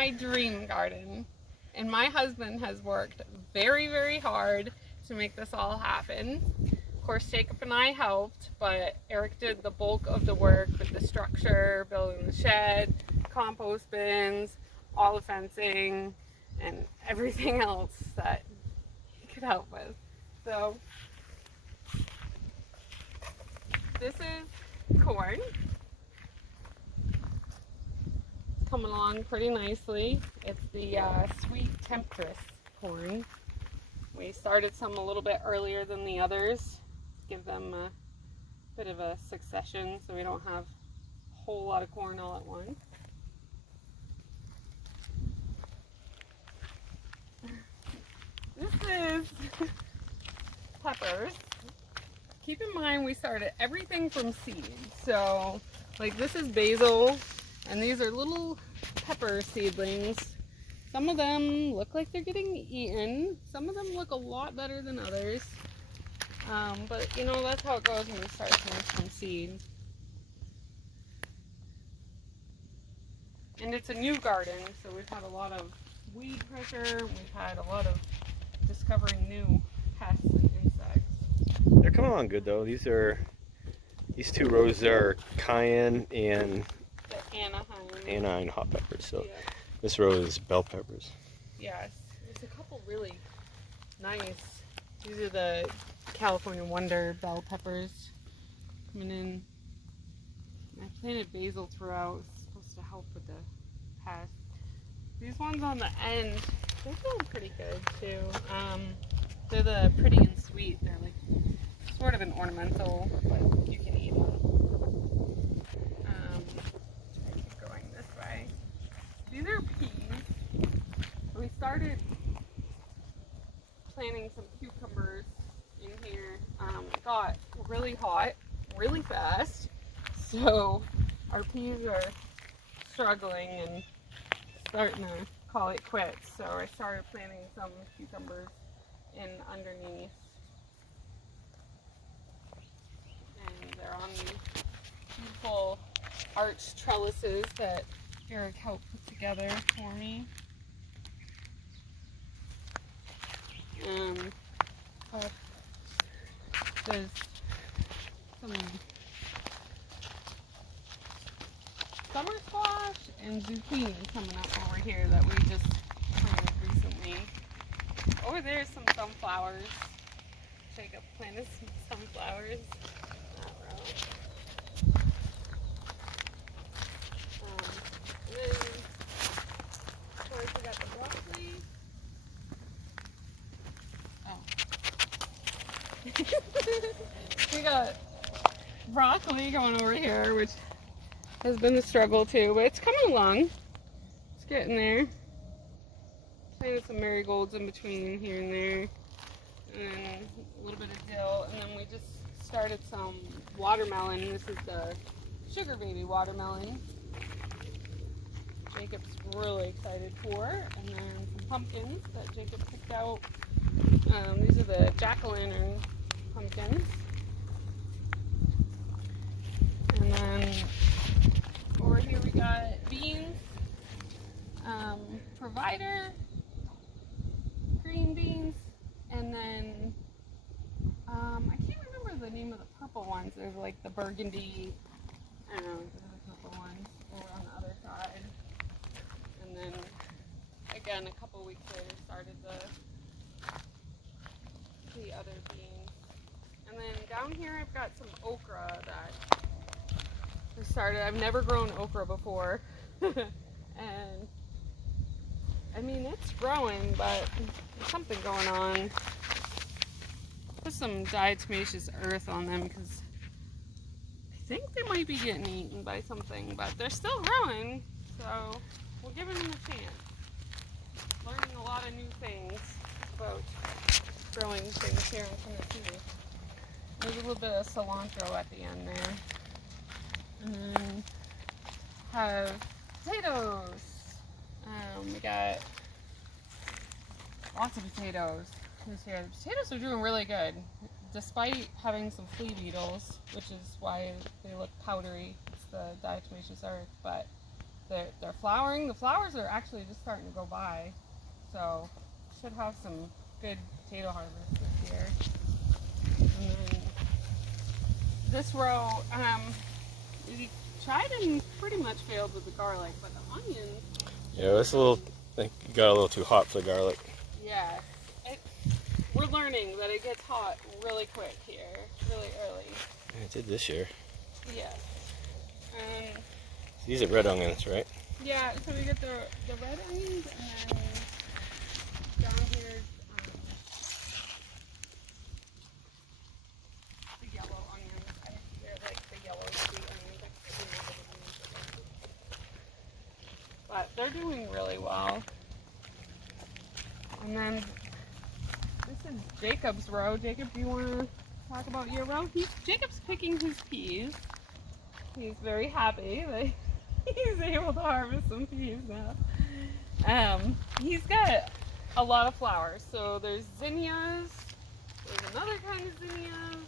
my dream garden. And my husband has worked very, very hard to make this all happen. Of course, Jacob and I helped, but Eric did the bulk of the work with the structure, building the shed, compost bins, all the fencing, and everything else that he could help with. So, this is corn. It's coming along pretty nicely. It's the sweet temptress corn. We started some a little bit earlier than the others, give them a bit of a succession so we don't have a whole lot of corn all at once. This is peppers. Keep in mind we started everything from seed. So like this is basil and these are little pepper seedlings. Some of them look like they're getting eaten. Some of them look a lot better than others. But you know, that's how it goes when you start things from seed. And it's a new garden, so we've had a lot of weed pressure. We've had a lot of discovering new pests and insects. They're coming along good though. These two rows are cayenne and The Anaheim hot peppers. So yeah. this row is bell peppers. Yes, there's a couple really nice. These are the California Wonder bell peppers coming in. I planted basil throughout. It's supposed to help with the pest. These ones on the end, they're doing pretty good too. They're the pretty and sweet. They're like sort of an ornamental, but you can eat them. Try to keep going this way. These are peas. We started planting some cucumbers in here. It got really hot, really fast, so our peas are struggling and starting to call it quits. So I started planting some cucumbers in underneath, and they're on these beautiful arch trellises that Eric helped put together for me. There's some summer squash and zucchini coming up over here that we just planted recently. Over there's some sunflowers. Jacob planted some sunflowers in that row. And then, of course, we got the broccoli. We got broccoli going over here, which has been a struggle too, but it's coming along. It's getting there. Planted some marigolds in between here and there, and then a little bit of dill, and then we just started some watermelon. This is the sugar baby watermelon. Jacob's really excited for, and then some pumpkins that Jacob picked out. These are the jack-o'-lantern pumpkins. And then over here we got beans, provider, green beans, and then I can't remember the name of the purple ones. There's like the burgundy, I don't know, the purple ones over on the other side. And then again, a couple weeks later, started the other beans. And then down here I've got some okra that I started. I've never grown okra before. And I mean, it's growing, but there's something going on. Put some diatomaceous earth on them because I think they might be getting eaten by something, but they're still growing, so we're giving them a chance. Learning a lot of new things about growing things here in Tennessee. There's a little bit of cilantro at the end there. And then have potatoes. We got lots of potatoes this year. The potatoes are doing really good, despite having some flea beetles, which is why they look powdery. It's the diatomaceous earth, but they're flowering. The flowers are actually just starting to go by, so should have some good potato harvest this year. And then this row, we tried and pretty much failed with the garlic, but the onions. Yeah, it's a little. I think it got a little too hot for the garlic. Yeah, we're learning that it gets hot really quick here, really early. Yeah, it did this year. Yeah. These are red onions, right? Yeah, so we get the red onions, and then down here's the yellow onions. They're like the yellow sweet onions. I can't remember the names of them. But they're doing really well. And then this is Jacob's row. Jacob, do you want to talk about your row? Jacob's picking his peas. He's very happy that he's able to harvest some peas now. He's got a lot of flowers. So there's zinnias. There's another kind of zinnias.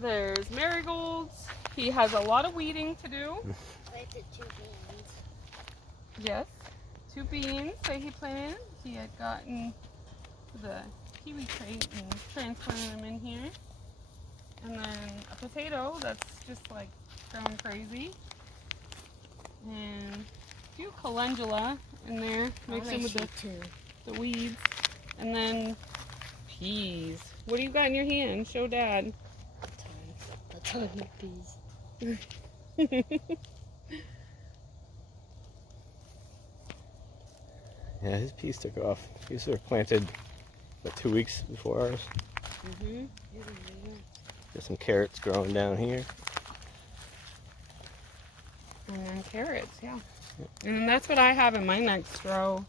There's marigolds. He has a lot of weeding to do. I did 2 beans. Yes, 2 beans that he planted. He had gotten the kiwi crate and transplanted them in here. And then a potato that's just like growing crazy. And a few calendula in there, mixed in with the weeds. And then peas. What do you got in your hand? Show Dad. A ton of peas. Yeah, his peas took off. These were planted about 2 weeks before ours. Mm-hmm. There's some carrots growing down here. And then carrots, yeah. And that's what I have in my next row.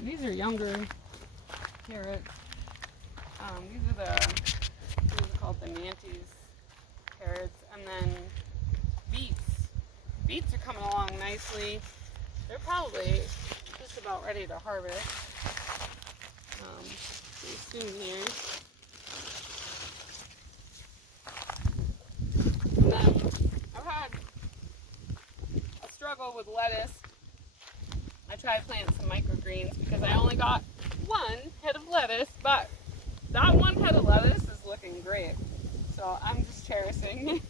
These are younger carrots. These are called the Nantes carrots. And then beets. Beets are coming along nicely. They're probably just about ready to harvest pretty soon here. And then I've had a struggle with lettuce. I tried planting some microgreens because I only got 1 head of lettuce, but that 1 head of lettuce is looking great. So I'm just cherishing.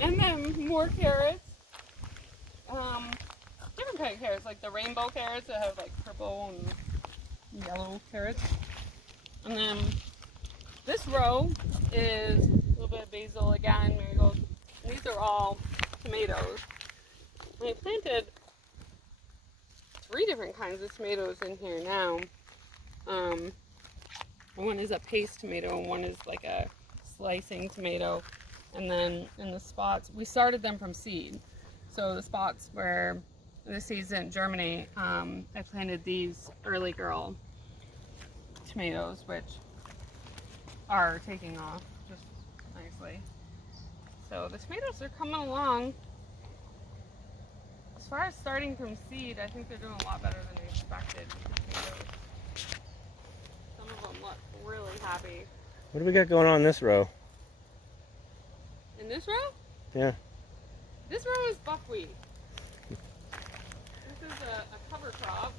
And then more carrots. Different kind of carrots, like the rainbow carrots that have like purple and yellow carrots. And then this row is a little bit of basil again, marigolds. These are all tomatoes. I planted 3 different kinds of tomatoes in here now. One is a paste tomato and one is like a slicing tomato. And then in the spots, we started them from seed. So the spots where the seeds didn't germinate, I planted these early girl tomatoes, which are taking off just nicely. So the tomatoes are coming along. As far as starting from seed, I think they're doing a lot better than I expected. Some of them look really happy. What do we got going on in this row? In this row? Yeah. This row is buckwheat. This is a cover crop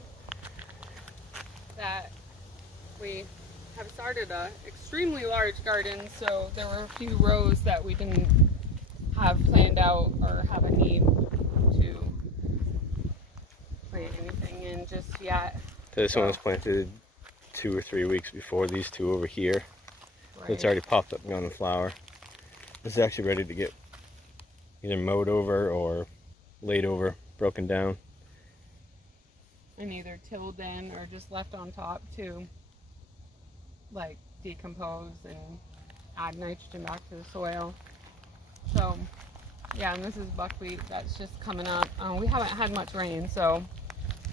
that we have started a extremely large garden, so there were a few rows that we didn't have planned out or have a need to plant anything in just yet. So this one was planted 2 or 3 weeks before these 2 over here. Right. So it's already popped up and gone to flower. This is actually ready to get either mowed over or laid over, broken down. And either tilled in or just left on top to like decompose and add nitrogen back to the soil. So yeah, and this is buckwheat that's just coming up. We haven't had much rain, so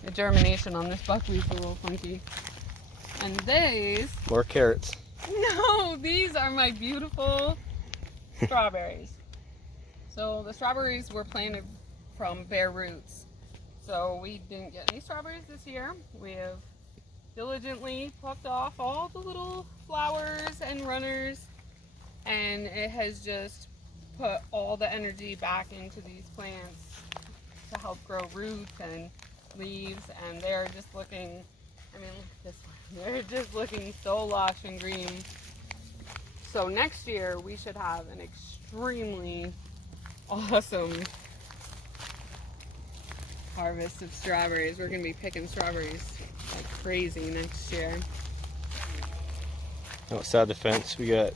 the germination on this buckwheat's a little funky. And these, More carrots. no, these are my beautiful strawberries. So the strawberries were planted from bare roots. So we didn't get any strawberries this year. We have diligently plucked off all the little flowers and runners, and it has just put all the energy back into these plants to help grow roots and leaves, and they're just looking, I mean, look at this one. They're just looking so lush and green. So next year we should have an extremely awesome harvest of strawberries. We're going to be picking strawberries like crazy next year. Outside the fence, we got a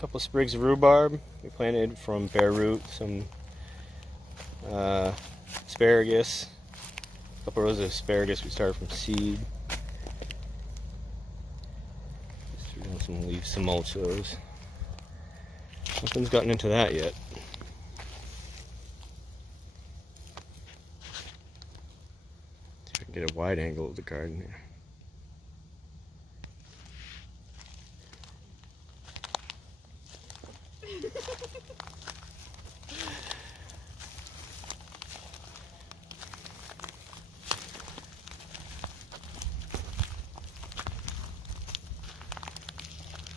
couple sprigs of rhubarb we planted from bare root, some asparagus, a couple rows of asparagus we started from seed. Just threw down some leaves, some mulch those. Nothing's gotten into that yet. See if I can get a wide angle of the garden here.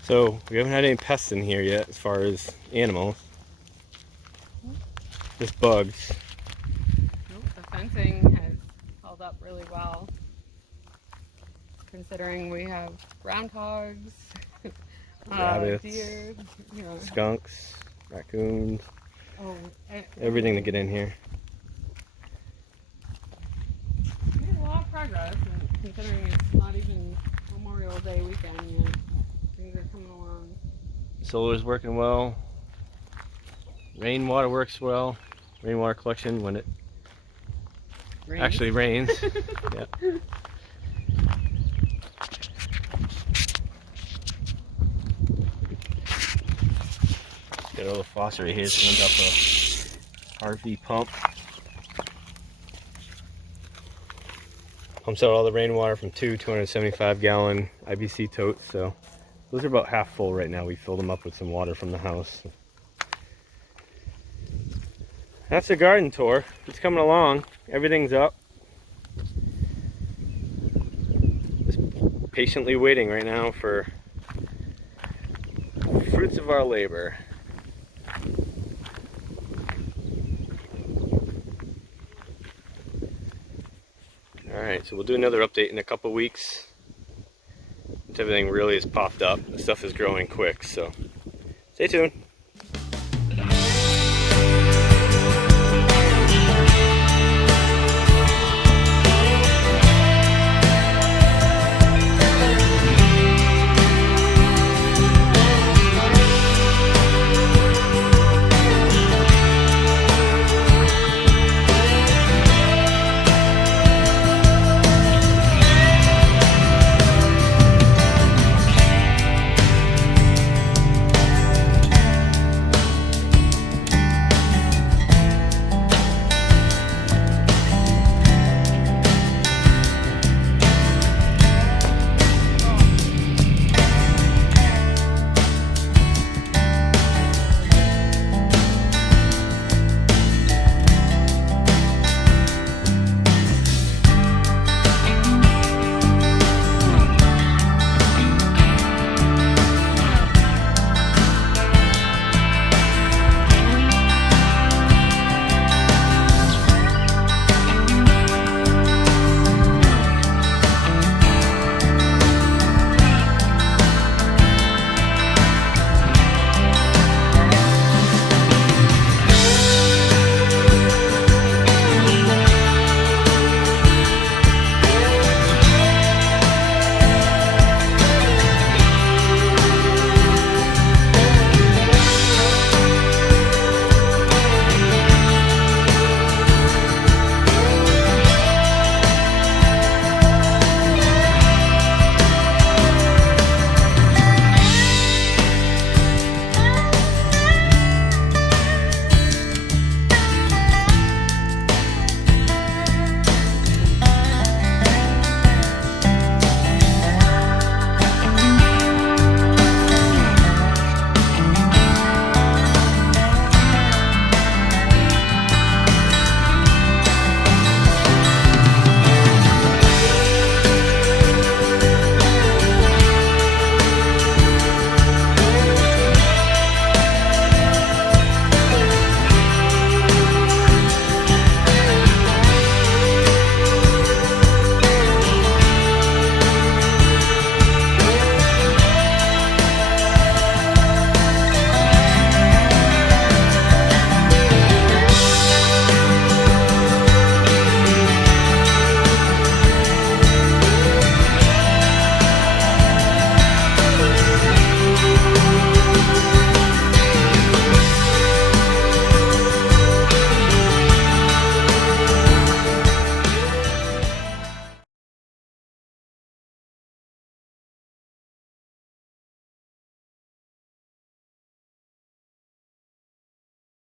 So we haven't had any pests in here yet as far as animals. Just bugs. Nope, the fencing has held up really well, considering we have groundhogs, Rabbits, deer, you know. Skunks, raccoons, Oh, everything to get in here. we made a lot of progress, and considering it's not even Memorial Day weekend yet. Things are coming along. Solar's working well. Rainwater works well. Rainwater collection when it actually rains. Yeah. Got a little faucet right here. It runs off a RV pump. Pumps out all the rainwater from two 275-gallon IBC totes. So those are about half full right now. We filled them up with some water from the house. That's the garden tour. It's coming along. Everything's up. Just patiently waiting right now for fruits of our labor. Alright, so we'll do another update in a couple weeks. Once everything really has popped up. The stuff is growing quick, so stay tuned.